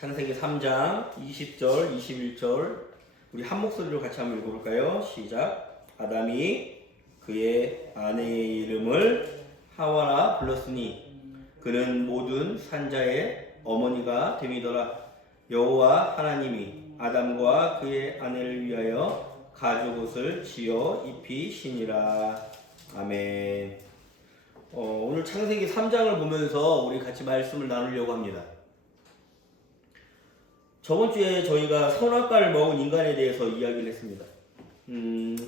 창세기 3장 20절, 21절 우리 한 목소리로 같이 한번 읽어볼까요? 시작. 아담이 그의 아내의 이름을 하와라 불렀으니 그는 모든 산자의 어머니가 됨이더라. 여호와 하나님이 아담과 그의 아내를 위하여 가죽옷을 지어 입히시니라. 아멘. 오늘 창세기 3장을 보면서 우리 같이 말씀을 나누려고 합니다. 저번 주에 저희가 선악과를 먹은 인간에 대해서 이야기를 했습니다.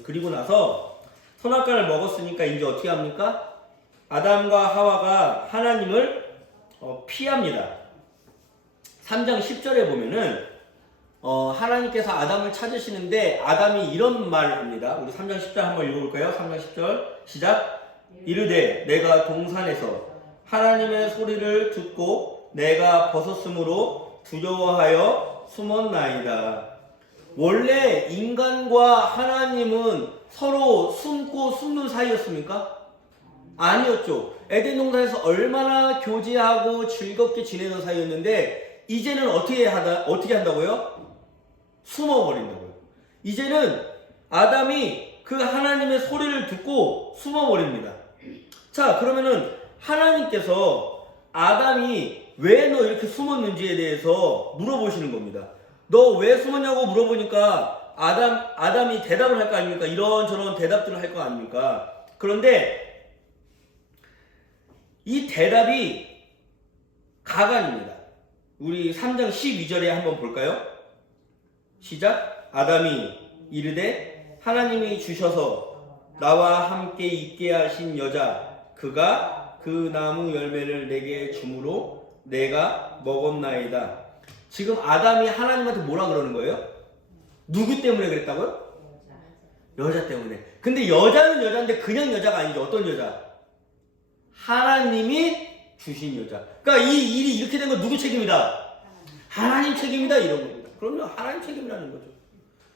그리고 나서 선악과를 먹었으니까 이제 어떻게 합니까? 아담과 하와가 하나님을 피합니다. 3장 10절에 보면은 하나님께서 아담을 찾으시는데 아담이 이런 말을 합니다. 우리 3장 10절 한번 읽어볼까요? 3장 10절 시작. 이르되 내가 동산에서 하나님의 소리를 듣고 내가 벗었으므로 두려워하여 숨었나이다. 원래 인간과 하나님은 서로 숨고 숨는 사이였습니까? 아니었죠. 에덴 동산에서 얼마나 교제하고 즐겁게 지내는 사이였는데 이제는 어떻게 한다고요? 숨어버린다고요. 이제는 아담이 그 하나님의 소리를 듣고 숨어버립니다. 자, 그러면은 하나님께서 아담이 왜 너 이렇게 숨었는지에 대해서 물어보시는 겁니다. 너 왜 숨었냐고 물어보니까 아담이 대답을 할 거 아닙니까? 이런저런 대답들을 할 거 아닙니까? 그런데 이 대답이 가관입니다. 우리 3장 12절에 한번 볼까요? 시작. 아담이 이르되 하나님이 주셔서 나와 함께 있게 하신 여자 그가 그 나무 열매를 내게 주므로 내가 먹었나이다. 지금 아담이 하나님한테 뭐라 그러는 거예요? 누구 때문에 그랬다고요? 여자 때문에. 근데 여자는 여자인데 그냥 여자가 아니죠. 어떤 여자? 하나님이 주신 여자. 그러니까 이 일이 이렇게 된 건 누구 책임이다? 하나님 책임이다 이런 겁니다. 그러면 하나님 책임이라는 거죠.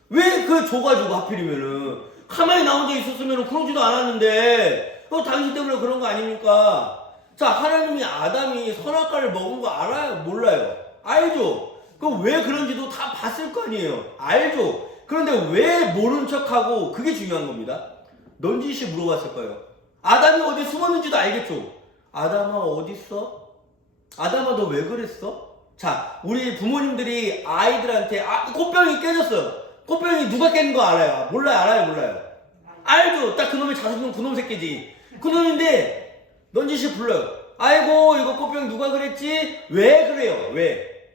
왜 그 줘가지고 하필이면은 가만히 나 혼자 있었으면 그러지도 않았는데 당신 때문에 그런 거 아닙니까? 자, 하나님이 아담이 선악과를 먹은 거 알아요? 몰라요? 알죠? 그럼 왜 그런지도 다 봤을 거 아니에요? 알죠? 그런데 왜 모른 척하고 그게 중요한 겁니다. 넌지시 물어봤을 거예요. 아담이 어디 숨었는지도 알겠죠? 아담아 어딨어? 아담아 너 왜 그랬어? 자, 우리 부모님들이 아이들한테 꽃병이 깨졌어요. 꽃병이 누가 깬 거 알아요? 몰라요? 알아요? 몰라요? 알죠? 딱 그놈의 자식은 그놈 새끼지. 그놈인데 넌지시 불러요. 아이고 이거 꽃병 누가 그랬지? 왜 그래요? 왜?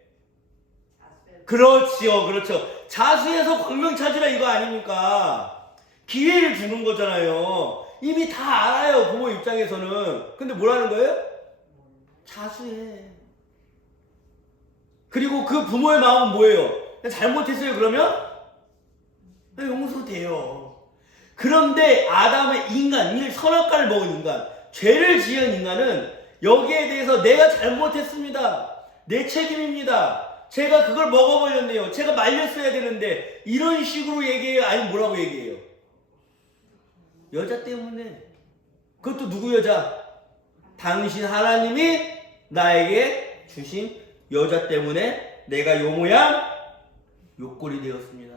그렇지요. 그렇죠. 자수해서 광명 찾으라 이거 아닙니까? 기회를 주는 거잖아요. 이미 다 알아요. 부모 입장에서는. 근데 뭐라는 거예요? 자수해. 그리고 그 부모의 마음은 뭐예요? 잘못했어요 그러면? 용서돼요. 그런데 아담의 인간, 이 선악과를 먹은 인간, 죄를 지은 인간은 여기에 대해서 내가 잘못했습니다. 내 책임입니다. 제가 그걸 먹어버렸네요. 제가 말렸어야 되는데 이런 식으로 얘기해요? 아니면 뭐라고 얘기해요? 여자 때문에. 그것도 누구 여자? 당신 하나님이 나에게 주신 여자 때문에 내가 요 모양 요 꼴이 되었습니다.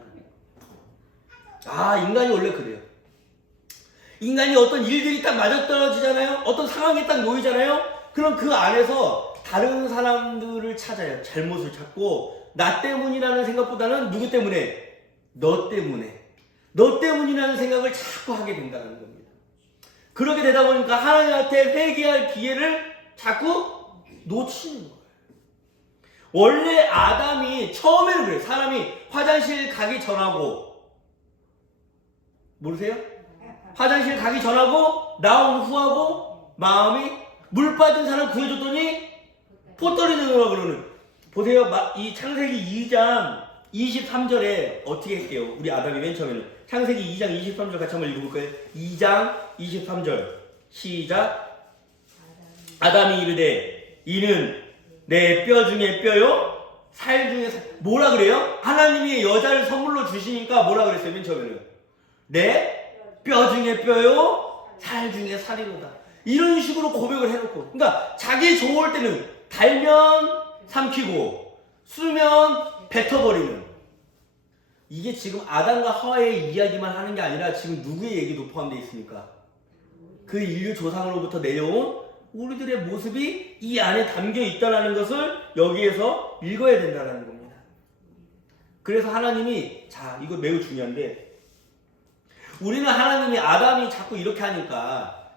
인간이 원래 그래요. 인간이 어떤 일들이 딱 맞아떨어지잖아요. 어떤 상황이 딱 놓이잖아요. 그럼 그 안에서 다른 사람들을 찾아요. 잘못을 찾고 나 때문이라는 생각보다는 누구 때문에? 너 때문에. 너 때문이라는 생각을 자꾸 하게 된다는 겁니다. 그렇게 되다 보니까 하나님한테 회개할 기회를 자꾸 놓치는 거예요. 원래 아담이 처음에는 그래요. 사람이 화장실 가기 전하고 모르세요? 화장실 가기 전하고 나온 후하고 마음이 물 빠진 사람 구해줬더니 포 떨어지는구나 그러는. 보세요. 이 창세기 2장 23절에 어떻게 할게요? 우리 아담이 맨 처음에는 창세기 2장 23절 같이 한번 읽어볼까요? 2장 23절 시작. 아담이 이르되 이는 내 뼈 중에 뼈요 살 중에 살. 뭐라 그래요? 하나님이 여자를 선물로 주시니까 뭐라 그랬어요? 맨 처음에는 내 뼈 중에 뼈요 살 중에 살이로다. 이런 식으로 고백을 해놓고, 그러니까 자기 좋을 때는 달면 삼키고 쓰면 뱉어버리는. 이게 지금 아담과 하와의 이야기만 하는 게 아니라 지금 누구의 얘기도 포함되어 있습니까? 그 인류 조상으로부터 내려온 우리들의 모습이 이 안에 담겨 있다는 것을 여기에서 읽어야 된다는 겁니다. 그래서 하나님이, 자, 이거 매우 중요한데, 우리는 하나님이 아담이 자꾸 이렇게 하니까,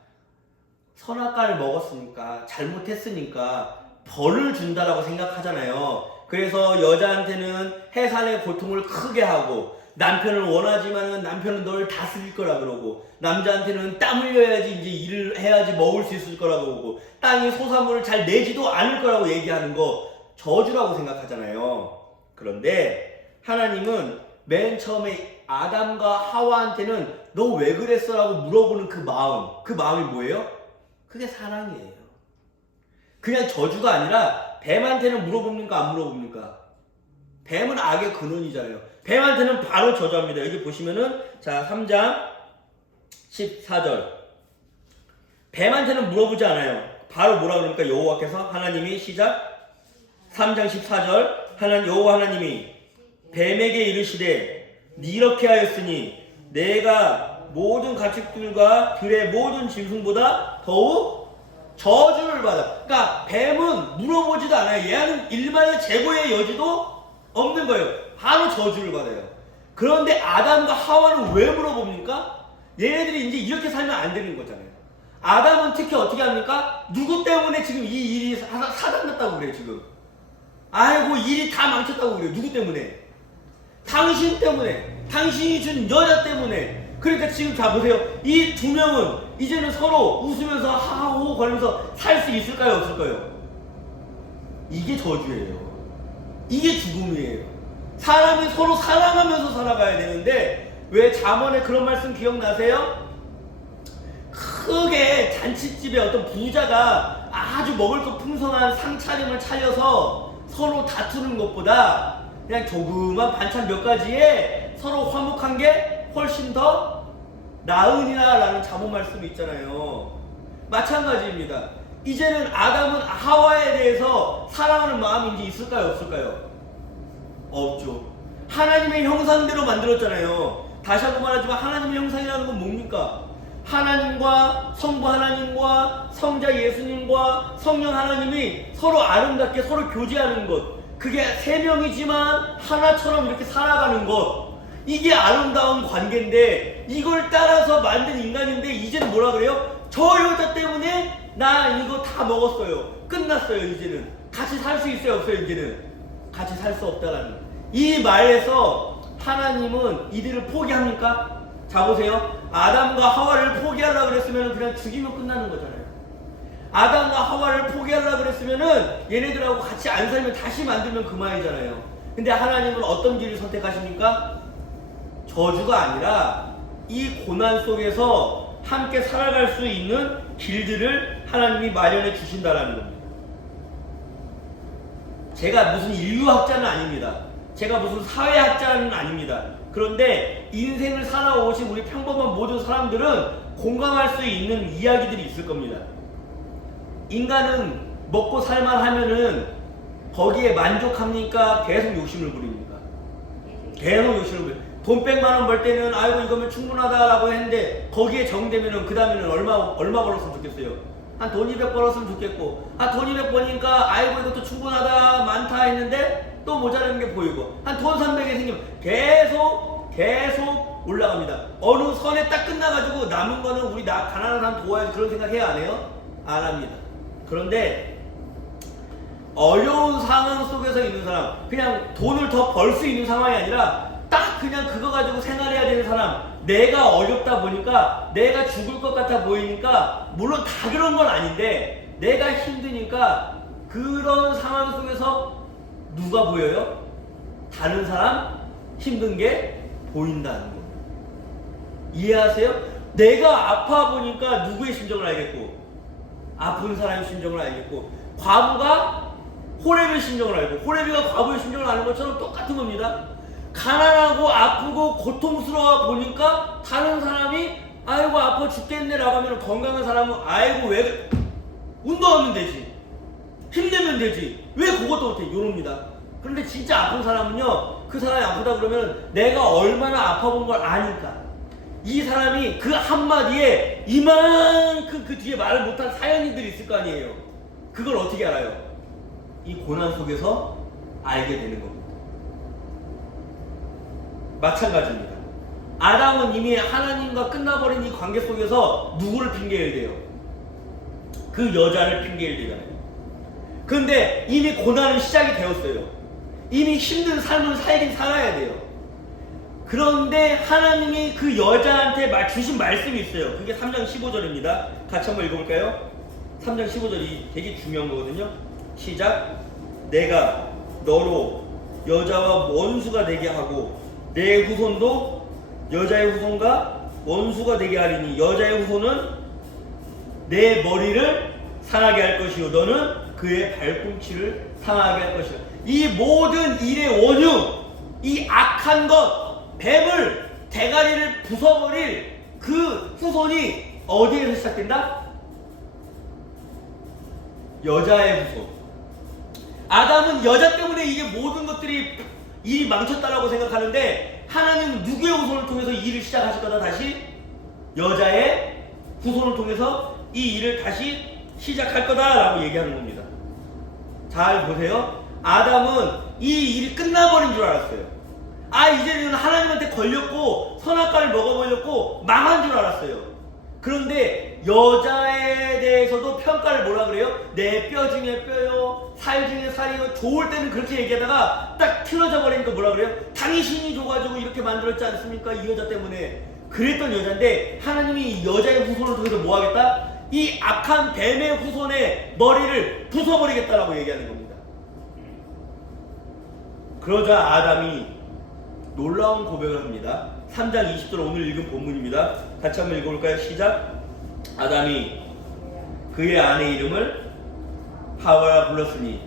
선악과를 먹었으니까, 잘못했으니까 벌을 준다라고 생각하잖아요. 그래서 여자한테는 해산의 고통을 크게 하고, 남편을 원하지만은 남편은 널 다스릴 거라 그러고, 남자한테는 땀 흘려야지 이제 일을 해야지 먹을 수 있을 거라고 그러고, 땅이 소산물을 잘 내지도 않을 거라고 얘기하는 거 저주라고 생각하잖아요. 그런데 하나님은 맨 처음에 아담과 하와한테는 너 왜 그랬어? 라고 물어보는 그 마음이 뭐예요? 그게 사랑이에요. 그냥 저주가 아니라 뱀한테는 물어봅니까? 안 물어봅니까? 뱀은 악의 근원이잖아요. 뱀한테는 바로 저주합니다. 여기 보시면은, 자, 3장 14절. 뱀한테는 물어보지 않아요. 바로 뭐라 그러니까 여호와께서, 하나님이, 시작. 3장 14절. 여호와 하나님이 뱀에게 이르시되 니 이렇게 하였으니 내가 모든 가축들과 들의 모든 짐승보다 더욱 저주를 받아. 그러니까 뱀은 물어보지도 않아요. 얘는 일만의 제보의 여지도 없는 거예요. 바로 저주를 받아요. 그런데 아담과 하와는 왜 물어봅니까? 얘네들이 이제 이렇게 살면 안 되는 거잖아요. 아담은 특히 어떻게 합니까? 누구 때문에 지금 이 일이 사단났다고 그래요, 지금. 아이고, 일이 다 망쳤다고 그래요. 누구 때문에? 당신 때문에. 당신이 준 여자 때문에. 그러니까 지금 자 보세요. 이 두 명은 이제는 서로 웃으면서 하하호 거리면서 살 수 있을까요? 없을까요? 이게 저주예요. 이게 죽음이에요. 사람이 서로 사랑하면서 살아가야 되는데, 왜 잠언에 그런 말씀 기억나세요? 크게 잔칫집에 어떤 부자가 아주 먹을 것 풍성한 상차림을 차려서 서로 다투는 것보다 그냥 조그만 반찬 몇 가지에 서로 화목한 게 훨씬 더 나으니라 라는 잠언 말씀이 있잖아요. 마찬가지입니다. 이제는 아담은 하와에 대해서 사랑하는 마음이 이제 있을까요? 없을까요? 없죠. 하나님의 형상대로 만들었잖아요. 다시 한번 말하지만 하나님의 형상이라는 건 뭡니까? 하나님과 성부 하나님과 성자 예수님과 성령 하나님이 서로 아름답게 서로 교제하는 것, 그게 세 명이지만 하나처럼 이렇게 살아가는 것, 이게 아름다운 관계인데, 이걸 따라서 만든 인간인데 이제는 뭐라 그래요? 저 여자 때문에 나 이거 다 먹었어요. 끝났어요. 이제는 같이 살 수 있어요? 없어요? 이제는 같이 살 수 없다라는 이 말에서 하나님은 이들을 포기합니까? 자 보세요. 아담과 하와를 포기하려고 그랬으면 그냥 죽이면 끝나는 거잖아요. 아담과 하와를 포기하려고 그랬으면은 얘네들하고 같이 안 살면 다시 만들면 그만이잖아요. 근데 하나님은 어떤 길을 선택하십니까? 저주가 아니라 이 고난 속에서 함께 살아갈 수 있는 길들을 하나님이 마련해 주신다라는 겁니다. 제가 무슨 인류학자는 아닙니다. 제가 무슨 사회학자는 아닙니다. 그런데 인생을 살아오신 우리 평범한 모든 사람들은 공감할 수 있는 이야기들이 있을 겁니다. 인간은 먹고 살만 하면은 거기에 만족합니까? 계속 욕심을 부립니까? 계속 욕심을 부립니다. 돈 100만 원 벌 때는 아이고 이거면 충분하다라고 했는데, 거기에 정되면은 그 다음에는 얼마 벌었으면 좋겠어요? 한 돈 200 벌었으면 좋겠고, 돈 200 버니까 아이고 이것도 충분하다 많다 했는데 또 모자라는 게 보이고, 한 돈 300이 생기면 계속 올라갑니다. 어느 선에 딱 끝나가지고 남은 거는 우리 가난한 사람 도와야지, 그런 생각 해야 안 해요? 안 합니다. 그런데 어려운 상황 속에서 있는 사람, 그냥 돈을 더 벌 수 있는 상황이 아니라 딱 그냥 그거 가지고 생활해야 되는 사람, 내가 어렵다 보니까, 내가 죽을 것 같아 보이니까, 물론 다 그런 건 아닌데 내가 힘드니까 그런 상황 속에서 누가 보여요? 다른 사람 힘든 게 보인다는 겁니다. 이해하세요? 내가 아파 보니까 누구의 심정을 알겠고, 아픈 사람의 심정을 알겠고, 과부가 호렙의 심정을 알고 호렙이가 과부의 심정을 아는 것처럼 똑같은 겁니다. 가난하고 아프고 고통스러워 보니까 다른 사람이 아이고 아파 죽겠네 라고 하면, 건강한 사람은 아이고 왜 그래? 운동하면 되지, 힘내면 되지, 왜 그것도 못해? 이럽니다. 그런데 진짜 아픈 사람은요, 그 사람이 아프다 그러면 내가 얼마나 아파본 걸 아니까 이 사람이 그 한마디에 이만큼 그 뒤에 말을 못한 사연이들이 있을 거 아니에요. 그걸 어떻게 알아요? 이 고난 속에서 알게 되는 겁니다. 마찬가지입니다. 아담은 이미 하나님과 끝나버린 이 관계 속에서 누구를 핑계를 대요? 그 여자를 핑계를 대잖아요. 그런데 이미 고난은 시작이 되었어요. 이미 힘든 삶을 살긴 살아야 돼요. 그런데 하나님이 그 여자한테 주신 말씀이 있어요. 그게 3장 15절입니다. 같이 한번 읽어볼까요? 3장 15절이 되게 중요한 거거든요. 시작. 내가 너로 여자와 원수가 되게 하고 내 후손도 여자의 후손과 원수가 되게 하리니 여자의 후손은 내 머리를 상하게 할 것이요 너는 그의 발꿈치를 상하게 할 것이다. 이 모든 일의 원흉, 이 악한 것, 뱀을 대가리를 부숴버릴 그 후손이 어디에서 시작된다? 여자의 후손. 아담은 여자 때문에 이게 모든 것들이 일이 망쳤다라고 생각하는데 하나님은 누구의 후손을 통해서 이 일을 시작하실 거다? 다시 여자의 후손을 통해서 이 일을 다시 시작할 거다라고 얘기하는 겁니다. 잘 보세요. 아담은 이 일이 끝나버린 줄 알았어요. 이제는 하나님한테 걸렸고 선악과를 먹어버렸고 망한 줄 알았어요. 그런데 여자에 대해서도 평가를 뭐라 그래요? 내 뼈 중에 뼈요, 살 중에 살이요. 좋을 때는 그렇게 얘기하다가 딱 틀어져 버리니까 뭐라 그래요? 당신이 줘가지고 이렇게 만들었지 않습니까? 이 여자 때문에. 그랬던 여자인데 하나님이 이 여자의 후손을 통해서 뭐 하겠다? 이 악한 뱀의 후손의 머리를 부숴버리겠다라고 얘기하는 겁니다. 그러자 아담이 놀라운 고백을 합니다. 3장 20절 오늘 읽은 본문입니다. 같이 한번 읽어볼까요? 시작. 아담이 그의 아내 이름을 하와라 불렀으니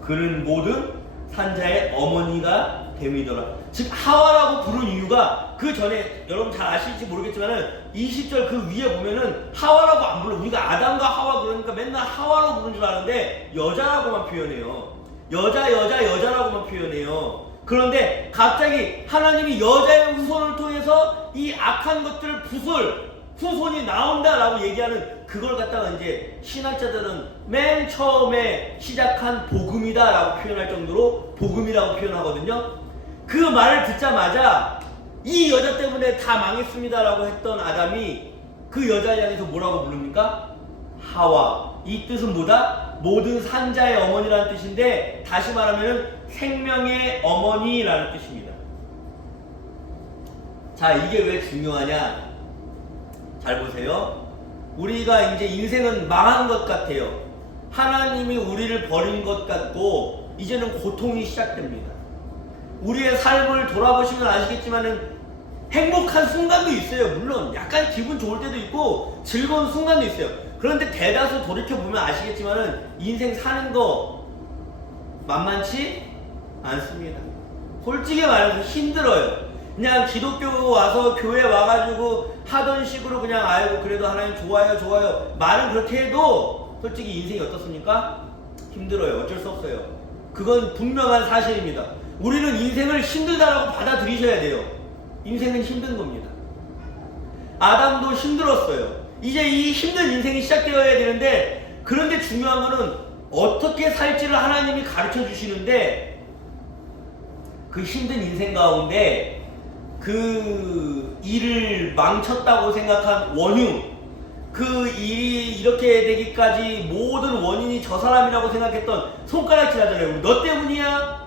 그는 모든 산자의 어머니가 됨이더라. 즉 하와라고 부른 이유가 그 전에 여러분 잘 아실지 모르겠지만은 20절 그 위에 보면은 하와라고 안 불러. 우리가 아담과 하와 그러니까 맨날 하와라고 부르는 줄 아는데 여자라고만 표현해요. 여자라고만 표현해요. 그런데 갑자기 하나님이 여자의 후손을 통해서 이 악한 것들을 부술 후손이 나온다라고 얘기하는 그걸 갖다가 이제 신학자들은 맨 처음에 시작한 복음이다라고 표현할 정도로 복음이라고 표현하거든요. 그 말을 듣자마자 이 여자 때문에 다 망했습니다라고 했던 아담이 그 여자를 향해서 뭐라고 부릅니까? 하와. 이 뜻은 뭐다? 모든 산자의 어머니라는 뜻인데 다시 말하면 생명의 어머니라는 뜻입니다. 자, 이게 왜 중요하냐? 잘 보세요. 우리가 이제 인생은 망한 것 같아요. 하나님이 우리를 버린 것 같고 이제는 고통이 시작됩니다. 우리의 삶을 돌아보시면 아시겠지만은 행복한 순간도 있어요. 물론 약간 기분 좋을 때도 있고 즐거운 순간도 있어요. 그런데 대다수 돌이켜보면 아시겠지만은 인생 사는 거 만만치 않습니다. 솔직히 말해서 힘들어요. 그냥 기독교 와서 교회 와가지고 하던 식으로 그냥 아이고 그래도 하나님 좋아요 말은 그렇게 해도 솔직히 인생이 어떻습니까? 힘들어요. 어쩔 수 없어요. 그건 분명한 사실입니다. 우리는 인생을 힘들다라고 받아들이셔야 돼요. 인생은 힘든 겁니다. 아담도 힘들었어요. 이제 이 힘든 인생이 시작되어야 되는데 그런데 중요한 거는 어떻게 살지를 하나님이 가르쳐 주시는데 그 힘든 인생 가운데 그 일을 망쳤다고 생각한 원흉, 그 일이 이렇게 되기까지 모든 원인이 저 사람이라고 생각했던 손가락질하잖아요. 너 때문이야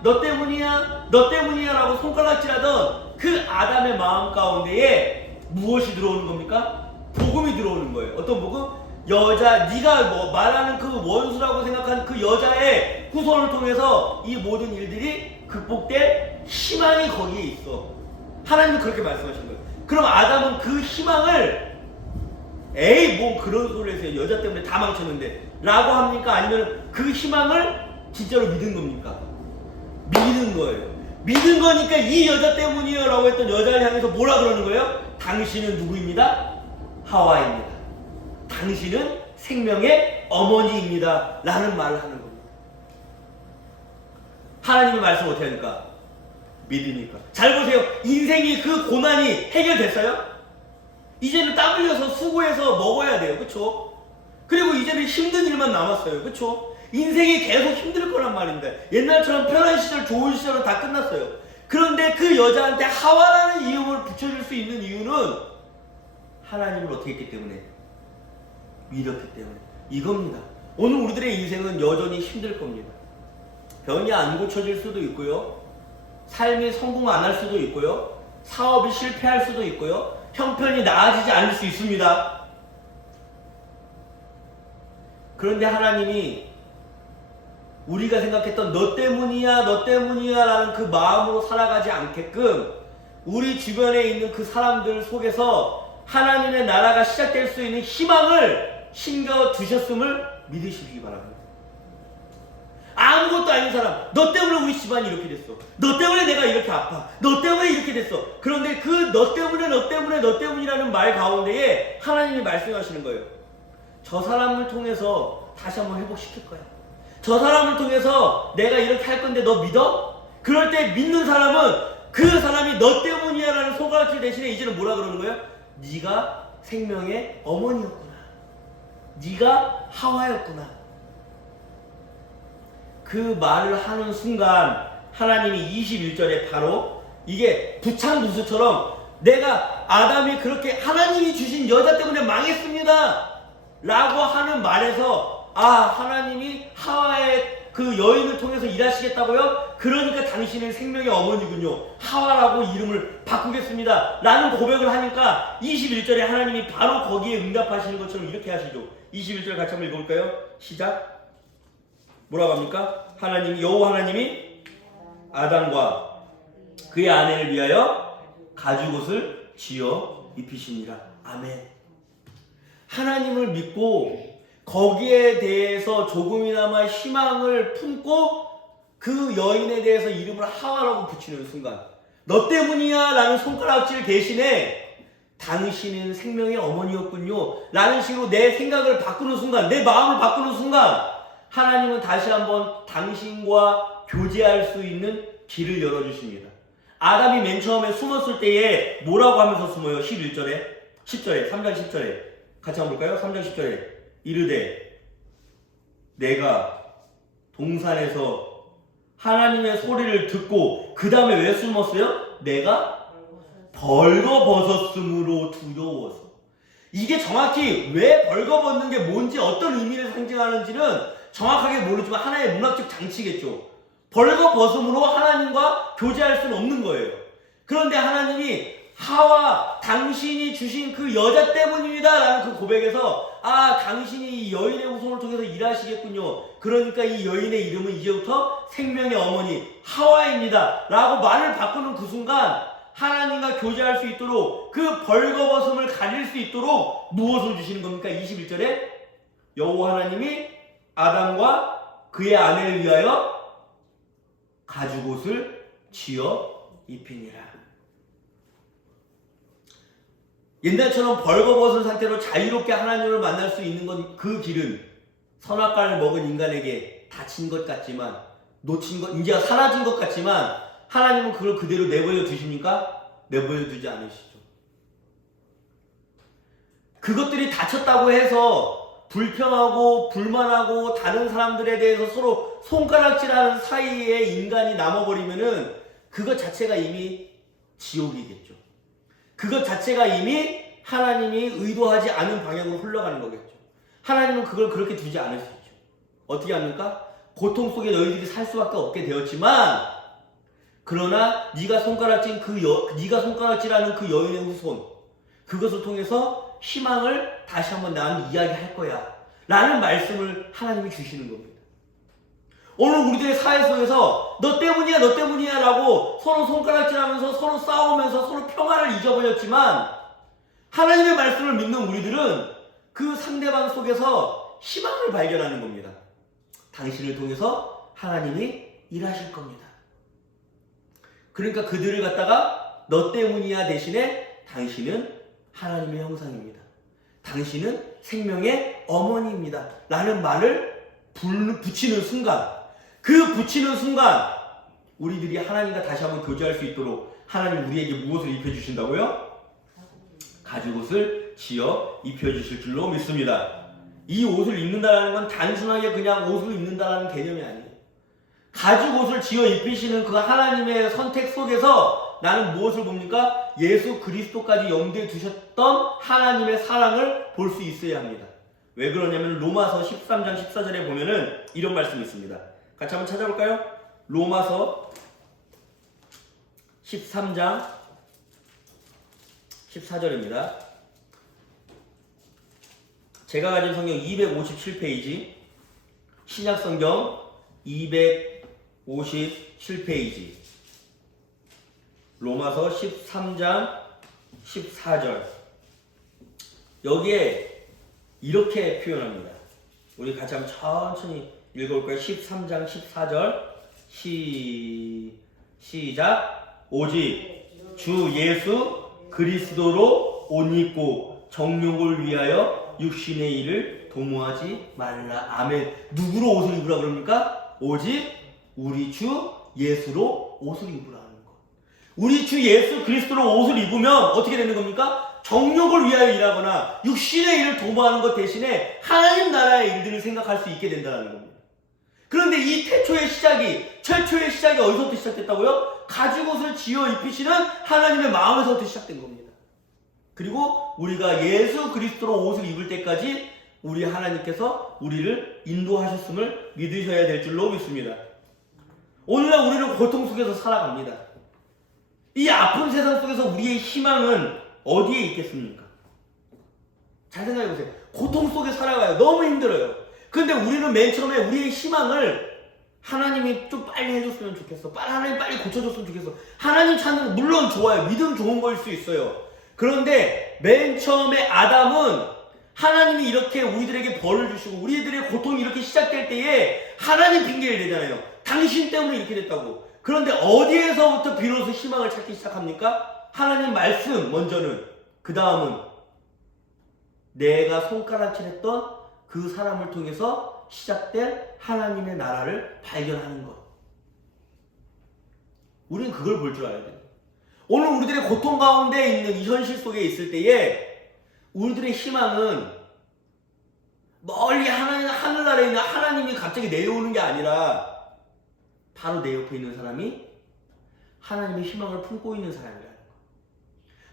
라고 손가락질하던 그 아담의 마음 가운데에 무엇이 들어오는 겁니까? 복음이 들어오는 거예요. 어떤 복음? 네가 뭐 말하는 그 원수라고 생각한 그 여자의 후손을 통해서 이 모든 일들이 극복될 희망이 거기에 있어. 하나님은 그렇게 말씀하신 거예요. 그럼 아담은 그 희망을 뭐 그런 소리를 해서 여자 때문에 다 망쳤는데 라고 합니까? 아니면 그 희망을 진짜로 믿은 겁니까? 믿은 거예요. 믿은 거니까 이 여자 때문이에요 라고 했던 여자를 향해서 뭐라 그러는 거예요? 당신은 누구입니다? 하와입니다. 당신은 생명의 어머니입니다 라는 말을 하는 겁니다. 하나님의 말씀 어떻게 하니까? 믿으니까. 잘 보세요. 인생이 그 고난이 해결됐어요? 이제는 땀 흘려서 수고해서 먹어야 돼요. 그쵸? 그리고 이제는 힘든 일만 남았어요. 그쵸? 인생이 계속 힘들 거란 말인데 옛날처럼 편한 시절, 좋은 시절은 다 끝났어요. 그런데 그 여자한테 하와라는 이름을 붙여줄 수 있는 이유는 하나님을 어떻게 했기 때문에? 믿었기 때문에. 이겁니다. 오늘 우리들의 인생은 여전히 힘들 겁니다. 병이 안 고쳐질 수도 있고요. 삶이 성공 안 할 수도 있고요. 사업이 실패할 수도 있고요. 형편이 나아지지 않을 수 있습니다. 그런데 하나님이 우리가 생각했던 너 때문이야 너 때문이야 라는 그 마음으로 살아가지 않게끔 우리 주변에 있는 그 사람들 속에서 하나님의 나라가 시작될 수 있는 희망을 심겨두셨음을 믿으시기 바랍니다. 아무것도 아닌 사람, 너 때문에 우리 집안이 이렇게 됐어, 너 때문에 내가 이렇게 아파, 너 때문에 이렇게 됐어. 그런데 그 너 때문에 너 때문에 너 때문이라는 말 가운데에 하나님이 말씀하시는 거예요. 저 사람을 통해서 다시 한번 회복시킬 거야. 저 사람을 통해서 내가 이렇게 할 건데 너 믿어? 그럴 때 믿는 사람은 그 사람이 너 때문이야 라는 손가락질 대신에 이제는 뭐라 그러는 거예요? 네가 생명의 어머니였구나. 네가 하와였구나. 그 말을 하는 순간 하나님이 21절에 바로 이게 부창부수처럼 내가 아담이 그렇게 하나님이 주신 여자 때문에 망했습니다 라고 하는 말에서 하나님이 하와의 그 여인을 통해서 일하시겠다고요? 그러니까 당신은 생명의 어머니군요. 하와라고 이름을 바꾸겠습니다 라는 고백을 하니까 21절에 하나님이 바로 거기에 응답하시는 것처럼 이렇게 하시죠. 21절 같이 한번 읽어볼까요? 시작. 뭐라고 합니까? 하나님이 여호와 하나님이 아담과 그의 아내를 위하여 가죽옷을 지어 입히시니라. 아멘. 하나님을 믿고 거기에 대해서 조금이나마 희망을 품고 그 여인에 대해서 이름을 하와라고 붙이는 순간 너 때문이야 라는 손가락질 대신에 당신은 생명의 어머니였군요 라는 식으로 내 생각을 바꾸는 순간, 내 마음을 바꾸는 순간 하나님은 다시 한번 당신과 교제할 수 있는 길을 열어주십니다. 아담이 맨 처음에 숨었을 때에 뭐라고 하면서 숨어요? 11절에 10절에 3장 10절에 같이 한번 볼까요? 3장 10절에 이르되 내가 동산에서 하나님의 소리를 듣고 그 다음에 왜 숨었어요? 내가 벌거벗었으므로 두려워서. 이게 정확히 왜 벌거벗는 게 뭔지 어떤 의미를 상징하는지는 정확하게 모르지만 하나의 문학적 장치겠죠. 벌거벗음으로 하나님과 교제할 수는 없는 거예요. 그런데 하나님이 하와 당신이 주신 그 여자 때문입니다 라는 그 고백에서 당신이 이 여인의 후손을 통해서 일하시겠군요. 그러니까 이 여인의 이름은 이제부터 생명의 어머니 하와입니다 라고 말을 바꾸는 그 순간 하나님과 교제할 수 있도록 그 벌거벗음을 가릴 수 있도록 무엇을 주시는 겁니까? 21절에 여호와 하나님이 아담과 그의 아내를 위하여 가죽옷을 지어 입히니라. 옛날처럼 벌거벗은 상태로 자유롭게 하나님을 만날 수 있는 건 그 길은 선악과를 먹은 인간에게 닫힌 것 같지만 놓친 것, 이제 사라진 것 같지만 하나님은 그걸 그대로 내버려 두십니까? 내버려 두지 않으시죠. 그것들이 닫혔다고 해서 불평하고 불만하고 다른 사람들에 대해서 서로 손가락질하는 사이에 인간이 남아버리면은 그것 자체가 이미 지옥이겠죠. 그것 자체가 이미 하나님이 의도하지 않은 방향으로 흘러가는 거겠죠. 하나님은 그걸 그렇게 두지 않으시죠. 어떻게 합니까? 고통 속에 너희들이 살 수밖에 없게 되었지만 그러나 네가 손가락질하는 그 여인의 후손 그것을 통해서 희망을 다시 한번 나는 이야기할 거야 라는 말씀을 하나님이 주시는 겁니다. 오늘 우리들의 사회 속에서 너 때문이야 너 때문이야 라고 서로 손가락질하면서 서로 싸우면서 서로 평화를 잊어버렸지만 하나님의 말씀을 믿는 우리들은 그 상대방 속에서 희망을 발견하는 겁니다. 당신을 통해서 하나님이 일하실 겁니다. 그러니까 그들을 갖다가 너 때문이야 대신에 당신은 하나님의 형상입니다. 당신은 생명의 어머니입니다 라는 말을 붙이는 순간 그 붙이는 순간 우리들이 하나님과 다시 한번 교제할 수 있도록 하나님 우리에게 무엇을 입혀주신다고요? 가죽옷을 지어 입혀주실 줄로 믿습니다. 이 옷을 입는다는 건 단순하게 그냥 옷을 입는다는 개념이 아니에요. 가죽옷을 지어 입히시는 그 하나님의 선택 속에서 나는 무엇을 봅니까? 예수 그리스도까지 염두에 두셨던 하나님의 사랑을 볼 수 있어야 합니다. 왜 그러냐면 로마서 13장 14절에 보면은 이런 말씀이 있습니다. 같이 한번 찾아볼까요? 로마서 13장 14절입니다. 제가 가진 성경 257페이지, 신약성경 257페이지, 로마서 13장 14절. 여기에 이렇게 표현합니다. 우리 같이 한번 천천히 읽어볼까요? 13장 14절 시작. 오직 주 예수 그리스도로 옷 입고 정욕을 위하여 육신의 일을 도모하지 말라. 아멘. 누구로 옷을 입으라 그럽니까? 오직 우리 주 예수로 옷을 입으라는 것. 우리 주 예수 그리스도로 옷을 입으면 어떻게 되는 겁니까? 정욕을 위하여 일하거나 육신의 일을 도모하는 것 대신에 하나님 나라의 일들을 생각할 수 있게 된다는 겁니다. 그런데 이 최초의 시작이 어디서부터 시작됐다고요? 가죽옷을 지어 입히시는 하나님의 마음에서부터 시작된 겁니다. 그리고 우리가 예수 그리스도로 옷을 입을 때까지 우리 하나님께서 우리를 인도하셨음을 믿으셔야 될 줄로 믿습니다. 오늘날 우리는 고통 속에서 살아갑니다. 이 아픈 세상 속에서 우리의 희망은 어디에 있겠습니까? 잘 생각해 보세요. 고통 속에 살아가요. 너무 힘들어요. 근데 우리는 맨 처음에 우리의 희망을 하나님이 좀 빨리 해줬으면 좋겠어. 하나님 빨리 고쳐줬으면 좋겠어. 하나님 찾는 거 물론 좋아요. 믿음 좋은 거일 수 있어요. 그런데 맨 처음에 아담은 하나님이 이렇게 우리들에게 벌을 주시고 우리들의 고통이 이렇게 시작될 때에 하나님 핑계를 대잖아요. 당신 때문에 이렇게 됐다고. 그런데 어디에서부터 비로소 희망을 찾기 시작합니까? 하나님 말씀 먼저는, 그 다음은 내가 손가락질했던 그 사람을 통해서 시작된 하나님의 나라를 발견하는 것. 우리는 그걸 볼 줄 알아야 돼요. 오늘 우리들의 고통 가운데 있는 이 현실 속에 있을 때에 우리들의 희망은 멀리 하늘나라에 있는 하나님이 갑자기 내려오는 게 아니라 바로 내 옆에 있는 사람이 하나님의 희망을 품고 있는 사람이라는 거.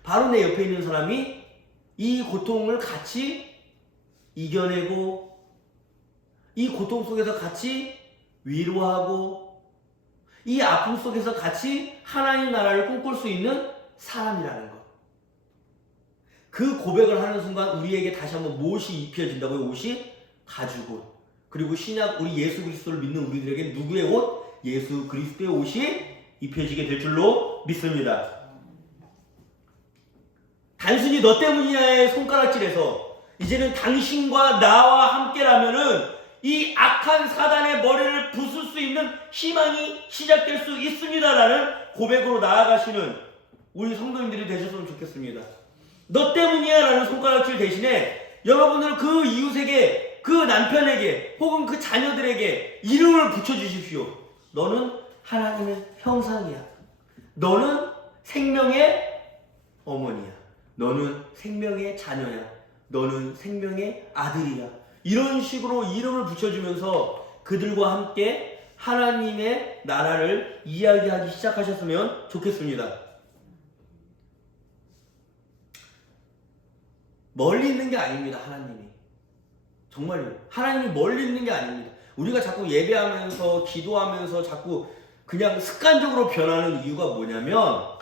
바로 내 옆에 있는 사람이 이 고통을 같이 이겨내고 이 고통 속에서 같이 위로하고 이 아픔 속에서 같이 하나님 나라를 꿈꿀 수 있는 사람이라는 것. 그 고백을 하는 순간 우리에게 다시 한번 무엇이 입혀진다고요? 옷이 가죽옷. 그리고 신약 우리 예수 그리스도를 믿는 우리들에게 누구의 옷? 예수 그리스도의 옷이 입혀지게 될 줄로 믿습니다. 단순히 너 때문이야의 손가락질에서 이제는 당신과 나와 함께라면은 이 악한 사단의 머리를 부술 수 있는 희망이 시작될 수 있습니다라는 고백으로 나아가시는 우리 성도님들이 되셨으면 좋겠습니다. 너 때문이야 라는 손가락질 대신에 여러분들은 그 이웃에게, 그 남편에게 혹은 그 자녀들에게 이름을 붙여주십시오. 너는 하나님의 형상이야. 너는 생명의 어머니야. 너는 생명의 자녀야. 너는 생명의 아들이야. 이런 식으로 이름을 붙여주면서 그들과 함께 하나님의 나라를 이야기하기 시작하셨으면 좋겠습니다. 멀리 있는 게 아닙니다. 하나님이. 정말요. 하나님이 멀리 있는 게 아닙니다. 우리가 자꾸 예배하면서 기도하면서 자꾸 그냥 습관적으로 변하는 이유가 뭐냐면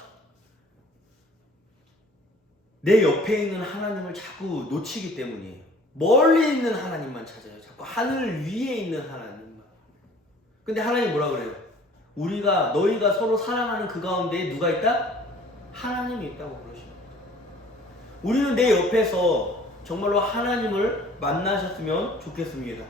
내 옆에 있는 하나님을 자꾸 놓치기 때문이에요. 멀리 있는 하나님만 찾아요. 자꾸 하늘 위에 있는 하나님만. 근데 하나님 뭐라 그래요? 너희가 서로 사랑하는 그 가운데 누가 있다? 하나님이 있다고 그러시죠. 우리는 내 옆에서 정말로 하나님을 만나셨으면 좋겠습니다.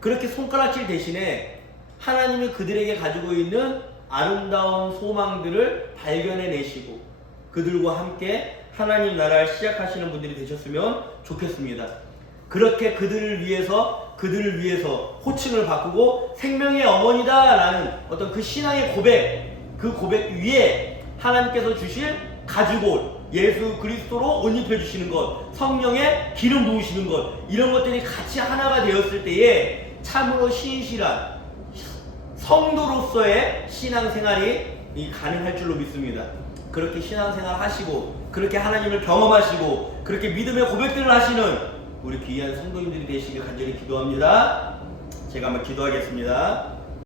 그렇게 손가락질 대신에 하나님이 그들에게 가지고 있는 아름다운 소망들을 발견해내시고 그들과 함께 하나님 나라를 시작하시는 분들이 되셨으면 좋겠습니다. 그렇게 그들을 위해서 호칭을 바꾸고 생명의 어머니다라는 어떤 그 신앙의 고백, 그 고백 위에 하나님께서 주실 가죽옷, 예수 그리스도로 옷 입혀주시는 것, 성령의 기름 부으시는 것, 이런 것들이 같이 하나가 되었을 때에 참으로 신실한 성도로서의 신앙생활이 가능할 줄로 믿습니다. 그렇게 신앙생활 하시고, 그렇게 하나님을 경험하시고, 그렇게 믿음의 고백들을 하시는 우리 귀한 성도님들이 되시길 간절히 기도합니다. 제가 한번 기도하겠습니다.